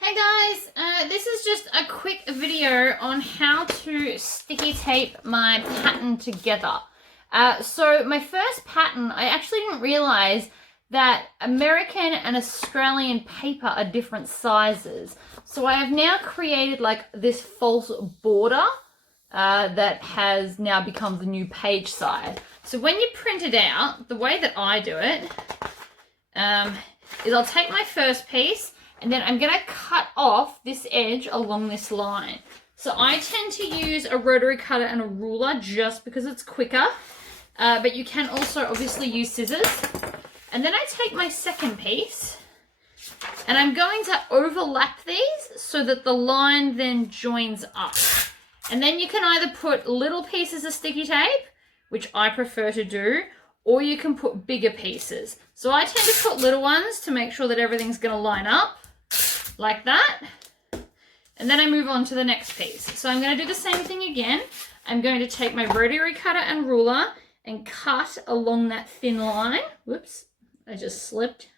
Hey guys, this is just a quick video on how to sticky tape my pattern together. So my first pattern, I actually didn't realize that American and Australian paper are different sizes. So I have now created like this false border that has now become the new page size. So when you print it out, the way that I do it is I'll take my first piece and then I'm going to cut off this edge along this line. So I tend to use a rotary cutter and a ruler just because it's quicker. But you can also obviously use scissors. And then I take my second piece and I'm going to overlap these so that the line then joins up. And then you can either put little pieces of sticky tape, which I prefer to do, or you can put bigger pieces. So I tend to put little ones to make sure that everything's going to line up. Like that, and then I move on to the next piece. So I'm going to do the same thing again. I'm going to take my rotary cutter and ruler and cut along that thin line. Whoops, I just slipped.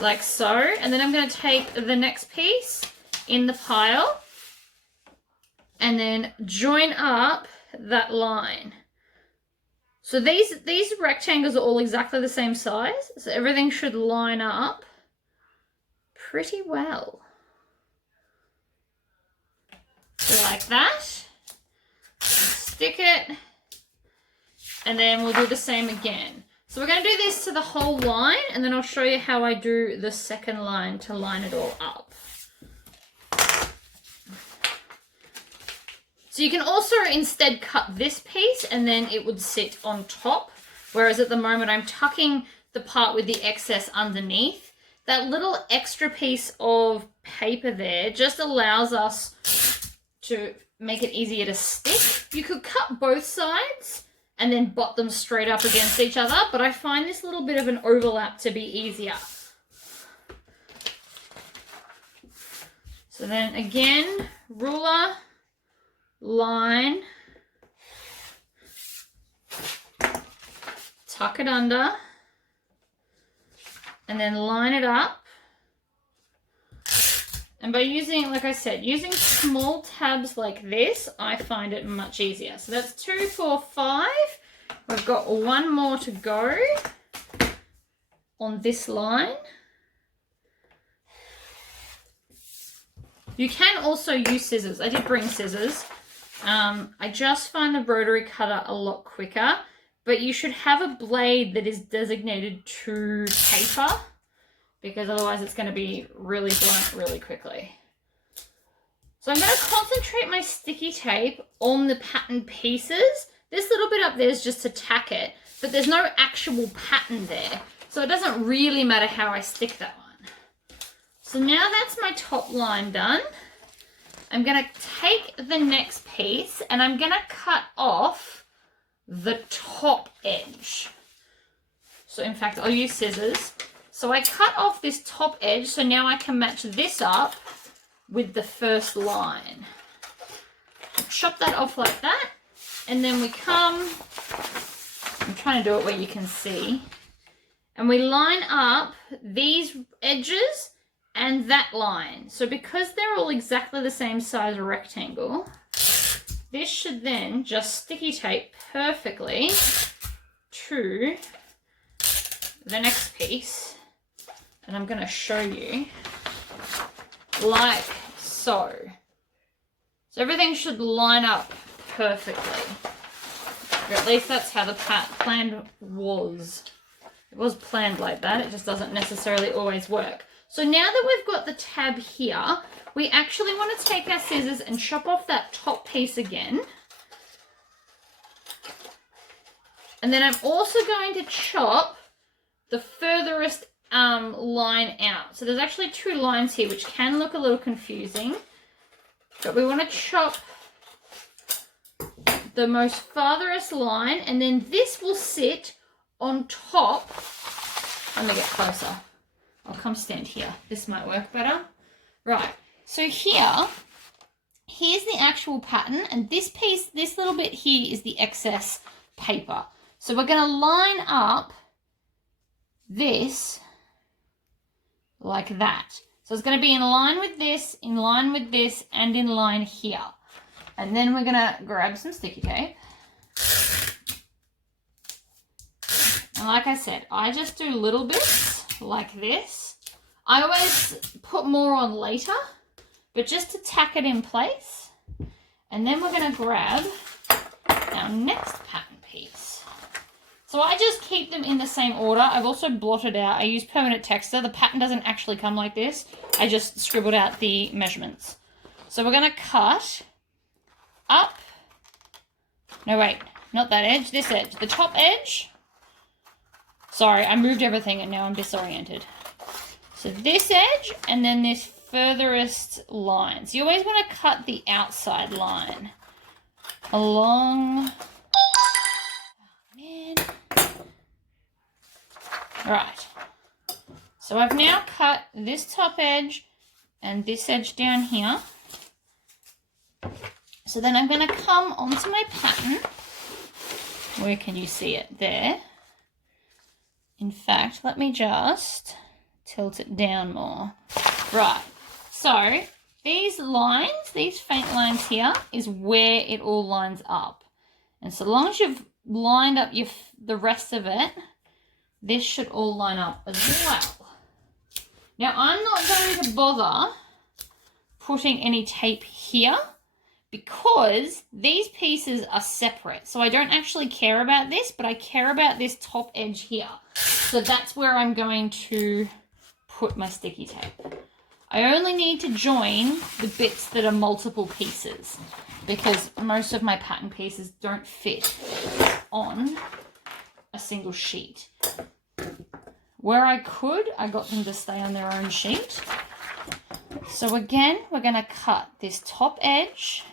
Like so, and then I'm going to take the next piece in the pile and then join up that line. So these rectangles are all exactly the same size, so everything should line up pretty well. So like that, stick it, and then we'll do the same again. So we're going to do this to the whole line, and then I'll show you how I do the second line to line it all up. So you can also instead cut this piece and then it would sit on top. Whereas at the moment I'm tucking the part with the excess underneath. That little extra piece of paper there just allows us to make it easier to stick. You could cut both sides and then butt them straight up against each other, but I find this little bit of an overlap to be easier. So then again, ruler, line, tuck it under, and then line it up. And by using, like I said, using small tabs like this, I find it much easier. So that's 2, 4, 5. We've got one more to go on this line. You can also use scissors. I did bring scissors. I just find the rotary cutter a lot quicker, but you should have a blade that is designated to paper because otherwise it's going to be really blunt really quickly. So I'm going to concentrate my sticky tape on the pattern pieces. This little bit up there is just to tack it, but there's no actual pattern there. So it doesn't really matter how I stick that one. So now that's my top line done. I'm going to take the next piece and I'm going to cut off the top edge. So in fact, I'll use scissors. So I cut off this top edge, so now I can match this up with the first line. Chop that off like that, and then we come, I'm trying to do it where you can see, and we line up these edges and that line. So because they're all exactly the same size rectangle, this should then just sticky tape perfectly to the next piece. And I'm going to show you like so. So everything should line up perfectly. Or at least that's how the plan was. It was planned like that. It just doesn't necessarily always work. So now that we've got the tab here, we actually want to take our scissors and chop off that top piece again. And then I'm also going to chop the furthest line out. So there's actually 2 lines here, which can look a little confusing. But we want to chop the most farthest line, and then this will sit on top. Let me get closer. I'll come stand here. This might work better. Right, so here's the actual pattern, and this piece, this little bit here is the excess paper. So we're going to line up this like that. So it's going to be in line with this, and in line here. And then we're going to grab some sticky tape. And like I said, I just do little bits like this. I always put more on later, but just to tack it in place. And then we're going to grab our next pattern piece. So I just keep them in the same order. I've also blotted out. I use permanent texture. The pattern doesn't actually come like this. I just scribbled out the measurements. So we're going to cut up. No, wait. Not that edge. This edge. The top edge. Sorry, I moved everything and now I'm disoriented. So this edge and then this furthest line. So you always want to cut the outside line along. Oh, man. Right. So I've now cut this top edge and this edge down here. So then I'm going to come onto my pattern. Where can you see it? There. In fact, let me just tilt it down more. Right. So these lines, these faint lines here, is where it all lines up. And so long as you've lined up the rest of it, this should all line up as well. Now, I'm not going to bother putting any tape here because these pieces are separate. So I don't actually care about this, but I care about this top edge here. So that's where I'm going to put my sticky tape. I only need to join the bits that are multiple pieces because most of my pattern pieces don't fit on a single sheet. Where I could, I got them to stay on their own sheet. So again, we're going to cut this top edge.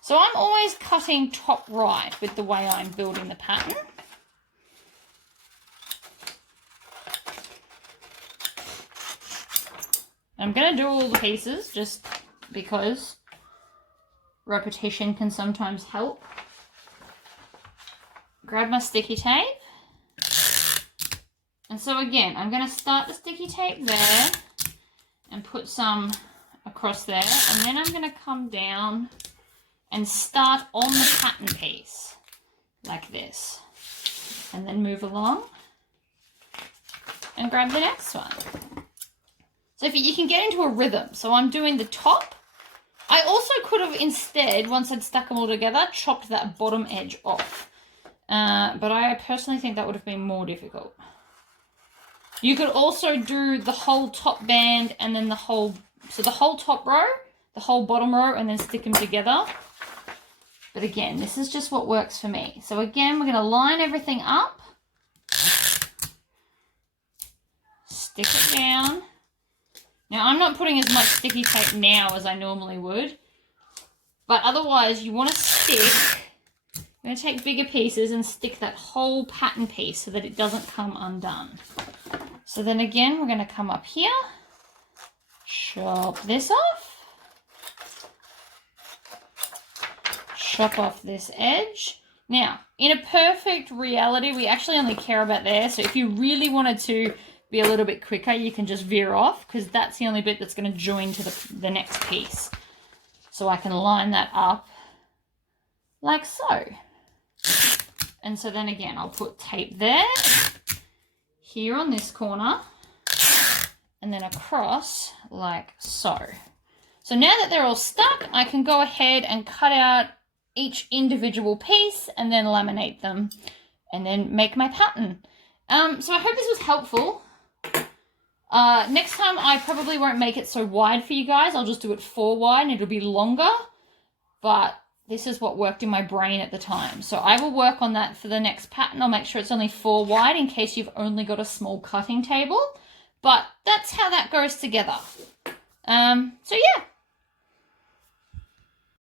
So I'm always cutting top right with the way I'm building the pattern. I'm going to do all the pieces just because repetition can sometimes help. Grab my sticky tape. And so again, I'm going to start the sticky tape there and put some across there. And then I'm going to come down and start on the pattern piece like this. And then move along and grab the next one. So if you can get into a rhythm. So I'm doing the top. I also could have instead, once I'd stuck them all together, chopped that bottom edge off. But I personally think that would have been more difficult. You could also do the whole top band and then the whole top row, the whole bottom row, and then stick them together. But again, this is just what works for me. So again, we're going to line everything up. Stick it down. Now, I'm not putting as much sticky tape now as I normally would. But otherwise, you want to stick. I'm going to take bigger pieces and stick that whole pattern piece so that it doesn't come undone. So then again, we're going to come up here. Chop this off. Chop off this edge. Now, in a perfect reality, we actually only care about there. So if you really wanted to be a little bit quicker, you can just veer off because that's the only bit that's going to join to the next piece. So I can line that up like so. And so then again, I'll put tape there, here on this corner, and then across like so. So now that they're all stuck, I can go ahead and cut out each individual piece and then laminate them and then make my pattern. So I hope this was helpful. Next time I probably won't make it so wide for you guys. I'll just do it 4 wide and it'll be longer. But this is what worked in my brain at the time. So I will work on that for the next pattern. I'll make sure it's only 4 wide in case you've only got a small cutting table. But that's how that goes together. So yeah.